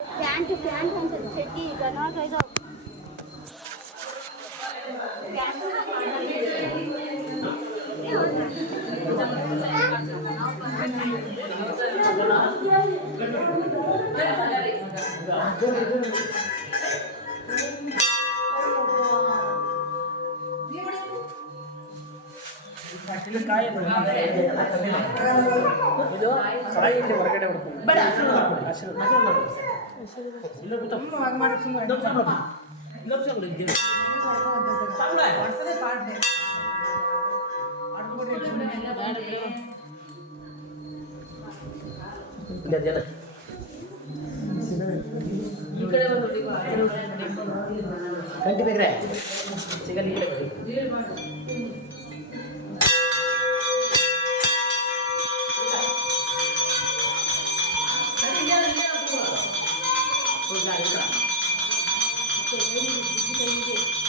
pant pant ಅನ್ಸುತ್ತೆ ಚಡ್ಡಿ ಈಗ ನೋಡ್ರಿ ಇದು ಪ್ಯಾಂಟ್ ಇದು ಕಾಯಿ ಇದು ಕಾಯಿಯಲ್ಲಿ ಹೊರಗಡೆ ಹೊಡ್ಕೊಂಡು ಬೇಡ ಹಸಿರು ಇಲ್ಲ ಗೊತ್ತ ಹಾಗೆ ಮಾಡಿ ಸುಮ್ಮನೆ ಕಂಟಿ ಬೇಕ್ರೆ ಸಿಗಲಿ ಕಳ್ಳಿ ಕಳ್ಳಿ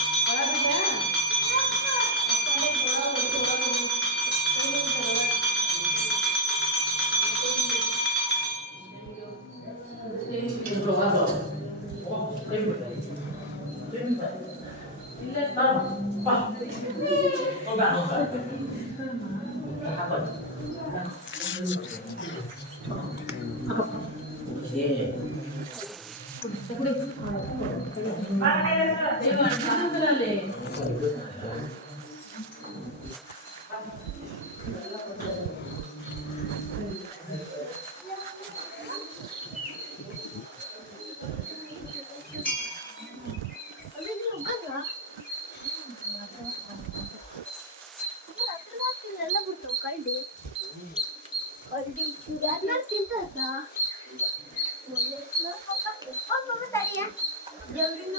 ಯಾರನ್ನ ತಿಂತದ ತಡಿಯ ದೇವ್ರಿನ